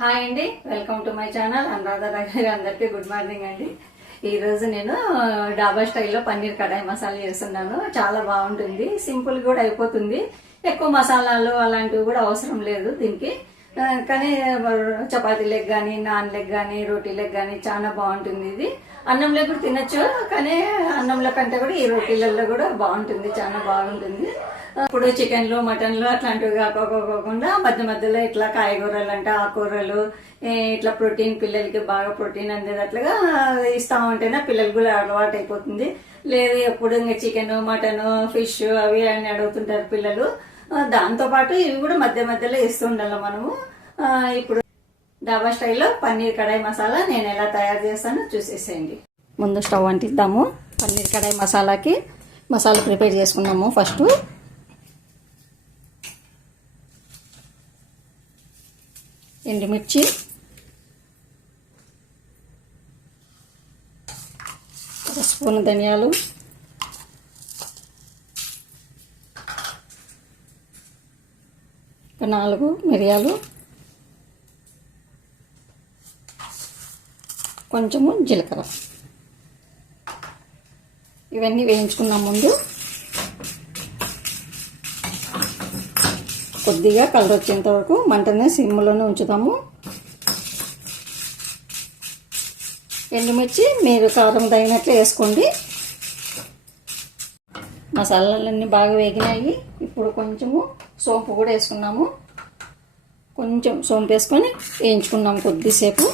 Hi అండి, welcome to my channel Anuradha గారి. అందరికీ గుడ్ మార్నింగ్ అండి. ఈరోజు నేను డాబా స్టైల్లో పన్నీర్ కడాయి మసాలా చేస్తున్నాను. చాలా బాగుంటుంది, సింపుల్ కూడా అయిపోతుంది. ఎక్కువ మసాలాలు అలాంటివి కూడా అవసరం లేదు దీనికి. కానీ చపాతీ లెగ్ కానీ, నాన్ లెగ్ కానీ, రోటీ లెగ్ కానీ చాలా బాగుంటుంది. ఇది అన్నంలో కూడా తినచ్చు, కానీ అన్నంలో కంటే కూడా ఈ రోటీలలో కూడా బాగుంటుంది, చాలా బాగుంటుంది. ఇప్పుడు చికెన్లు మటన్లు అట్లాంటివి కాకోకుండా మధ్య మధ్యలో ఇట్లా కాయగూరలు అంటే ఆకుకూరలు, ఇట్లా ప్రోటీన్, పిల్లలకి బాగా ప్రోటీన్ అందేటట్లుగా ఇస్తా ఉంటేనే పిల్లలకు కూడా అలవాటు అయిపోతుంది. లేదు ఎప్పుడు ఇంకా చికెన్ మటన్ ఫిష్ అవి అని అడుగుతుంటారు పిల్లలు. దాంతో పాటు ఇవి కూడా మధ్య మధ్యలో ఇస్తుండాలి మనము. ఇప్పుడు డాబా స్టైల్లో పన్నీర్ కడాయి మసాలా నేను ఎలా తయారు చేస్తానో చూసేసేయండి. ముందు స్టవ్ అంటిద్దాము. పన్నీర్ కడాయి మసాలాకి మసాలా ప్రిపేర్ చేసుకున్నాము. ఫస్ట్ ఎండుమిర్చి, ఒక స్పూన్ ధనియాలు, ఒక 4 మిరియాలు, కొంచెము జీలకర్ర, ఇవన్నీ వేయించుకున్నాం. ముందు కొద్దిగా కలర్ వచ్చేంత వరకు మంటనే సిమ్లోనే ఉంచుతాము. ఎండుమిర్చి మీరు కారం తగినట్లు వేసుకోండి. మసాలాలన్నీ బాగా వేగినాయి. ఇప్పుడు కొంచెము సోంపు కూడా వేసుకున్నాము. కొంచెం సోంపు వేసుకొని వేయించుకున్నాము కొద్దిసేపు.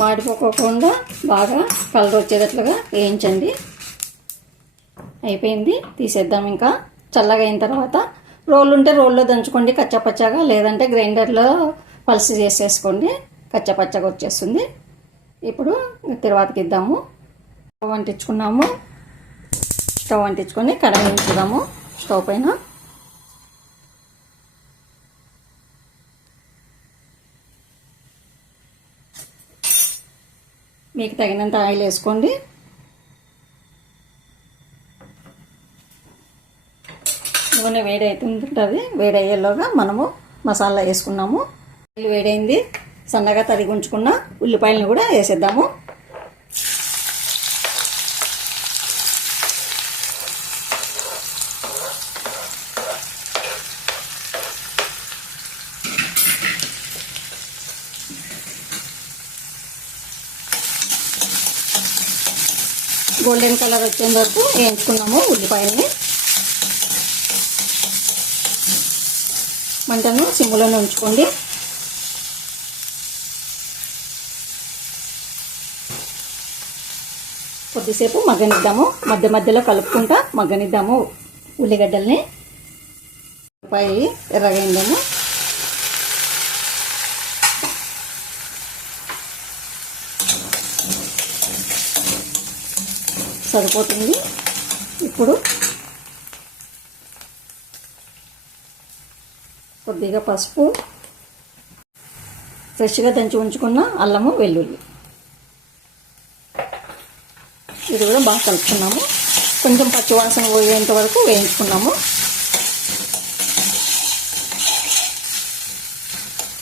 మాడిపోకుండా బాగా కలర్ వచ్చేటట్లుగా వేయించండి. అయిపోయింది, తీసేద్దాం. ఇంకా చల్లగా అయిన తర్వాత రోళ్ళు ఉంటే రోల్లో దంచుకోండి కచ్చపచ్చగా, లేదంటే గ్రైండర్లో పల్స్ చేసేసుకోండి, కచ్చపచ్చగా వచ్చేస్తుంది. ఇప్పుడు తిరువాతకి ఇద్దాము. స్టవ్ అంటించుకున్నాము. స్టవ్ అంటించుకొని కడాయి ఉంచుదాము స్టవ్ పైన. మీకు తగినంత ఆయిల్ వేసుకోండి. నూనె వేడి అవుతుంటుంది. వేడి అయ్యేలోగా మనము మసాలా వేసుకున్నాము. ఆయిల్ వేడైంది. సన్నగా తరిగి ఉంచుకున్న ఉల్లిపాయలను కూడా వేసేద్దాము. గోల్డెన్ కలర్ వచ్చేంత వరకు వేయించుకున్నాము ఉల్లిపాయల్ని. మంటను సిమ్లోనే ఉంచుకోండి. కొద్దిసేపు మగ్గనిద్దాము. మధ్య మధ్యలో కలుపుకుంటా మగ్గనిద్దాము ఉల్లిగడ్డల్ని. ఉల్లిపాయ ఎర్రగైందేమో. సరిపోతుంది. ఇప్పుడు కొద్దిగా పసుపు, ఫ్రెష్గా దంచి ఉంచుకున్న అల్లము వెల్లుల్లి, ఇది కూడా బాగా కలుపుకున్నాము. కొంచెం పచ్చివాసన పోయేంత వరకు వేయించుకున్నాము.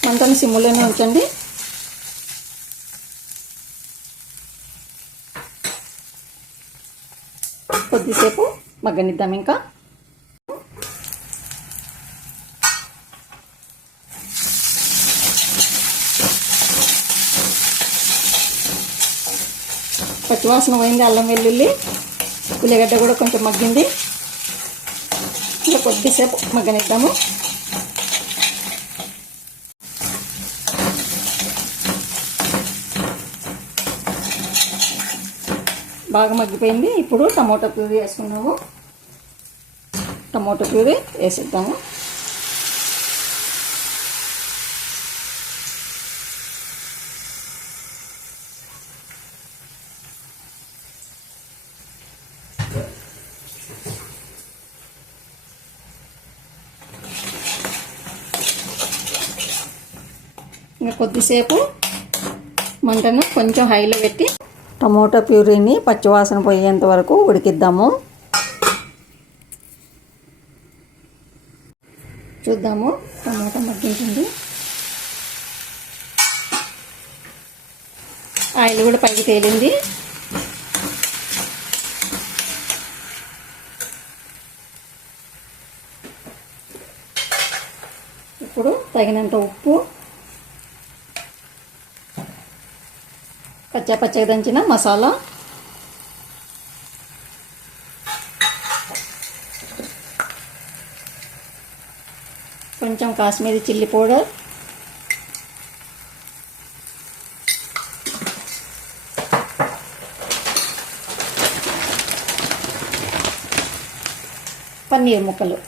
మంటను సిమ్లోనే ఉంచండి. కొద్దిసేపు మగ్గనిద్దాం. ఇంకా పచ్చివాసన పోయింది. అల్లం వెల్లుల్లి ఉల్లిగడ్డ కూడా కొంచెం మగ్గింది. ఇంకా కొద్దిసేపు మగ్గనిద్దాము. బాగా మగ్గిపోయింది. ఇప్పుడు టమోటా ప్యూరీ వేసుకున్నాము. టమోటా ప్యూరీ వేసేద్దాము. ఇంకా కొద్దిసేపు మంటను కొంచెం హైలో పెట్టి టమోటా ప్యూరీని పచ్చివాసన పోయేంత వరకు ఉడికిద్దాము. చూద్దాము. టమాటా మగ్గించింది, ఆయిల్ కూడా పైకి తేలింది. ఇప్పుడు తగినంత ఉప్పు, పచ్చగా దంచిన మసాలా, కొంచెం కాశ్మీరీ చిల్లీ పౌడర్, పన్నీర్ ముక్కలు,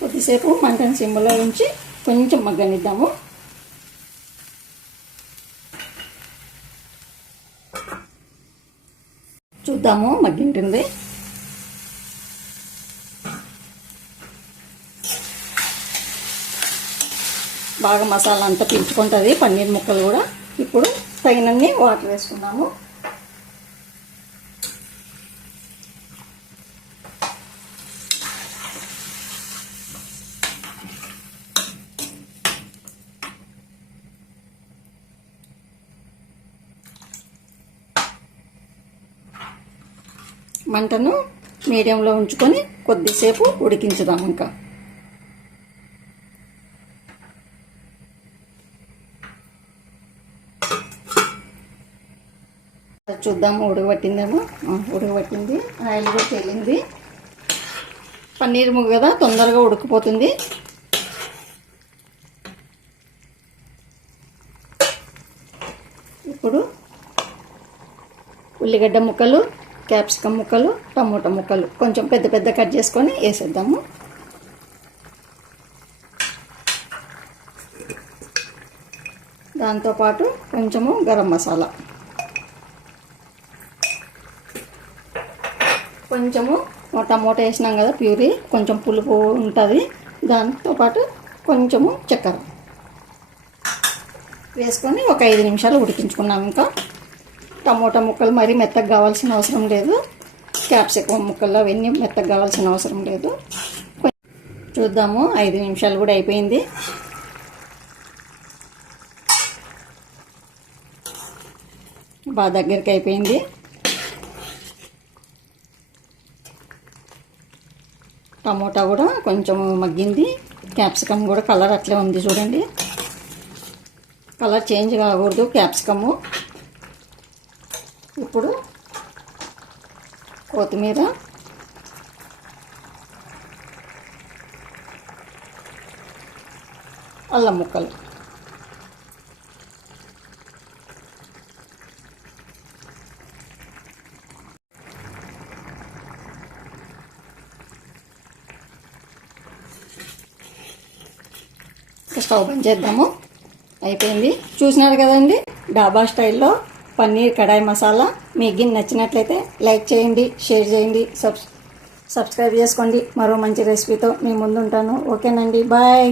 కొద్దిసేపు మంటను సిమ్లో ఉంచి కొంచెం మగ్గనిద్దాము. చూద్దాము, మగ్గింటుంది. బాగా మసాలా అంతా పీల్చుకుంటుంది పన్నీర్ ముక్కలు కూడా. ఇప్పుడు తగినన్ని వాటర్ వేసుకున్నాము. మంటను మీడియంలో ఉంచుకొని కొద్దిసేపు ఉడికించుదాం. ఇంకా చూద్దాము, ఉడకబట్టిందేమో. ఉడకబట్టింది, ఆయిల్ కూడా తేలింది. పన్నీర్ ముగ్గు కదా, తొందరగా ఉడికిపోతుంది. ఇప్పుడు ఉల్లిగడ్డ ముక్కలు, క్యాప్సికమ్ ముక్కలు, టమోటా ముక్కలు కొంచెం పెద్ద కట్ చేసుకొని వేసేద్దాము. దాంతోపాటు కొంచెము గరం మసాలా, కొంచెము టమోటా వేసినాం కదా ప్యూరీ, కొంచెం పులుపు ఉంటుంది. దాంతోపాటు కొంచెము చక్కెర వేసుకొని ఒక 5 నిమిషాలు ఉడికించుకున్నాం. ఇంకా టమోటా ముక్కలు మరీ మెత్తగా కావాల్సిన అవసరం లేదు, క్యాప్సికమ్ ముక్కలు అవన్నీ మెత్తగా కావాల్సిన అవసరం లేదు. చూద్దాము, 5 నిమిషాలు కూడా అయిపోయింది. బాగా దగ్గరికి అయిపోయింది. టమోటా కూడా కొంచెం మగ్గింది, క్యాప్సికమ్ కూడా కలర్ అట్లే ఉంది చూడండి. కలర్ చేంజ్ కాకూడదు క్యాప్సికము. ఇప్పుడు కొత్తిమీర, అల్లం ముక్కలు, స్టవ్ బంద్ చేద్దాము. అయిపోయింది. చూసినారు కదండి, డాబా స్టైల్లో పన్నీర్ కడాయి మసాలా. మీకు నచ్చినట్లయితే లైక్ చేయండి, షేర్ చేయండి, సబ్స్క్రైబ్ చేసుకోండి. మరో మంచి రెసిపీతో మీ ముందుంటాను. ఓకేనండి, బాయ్.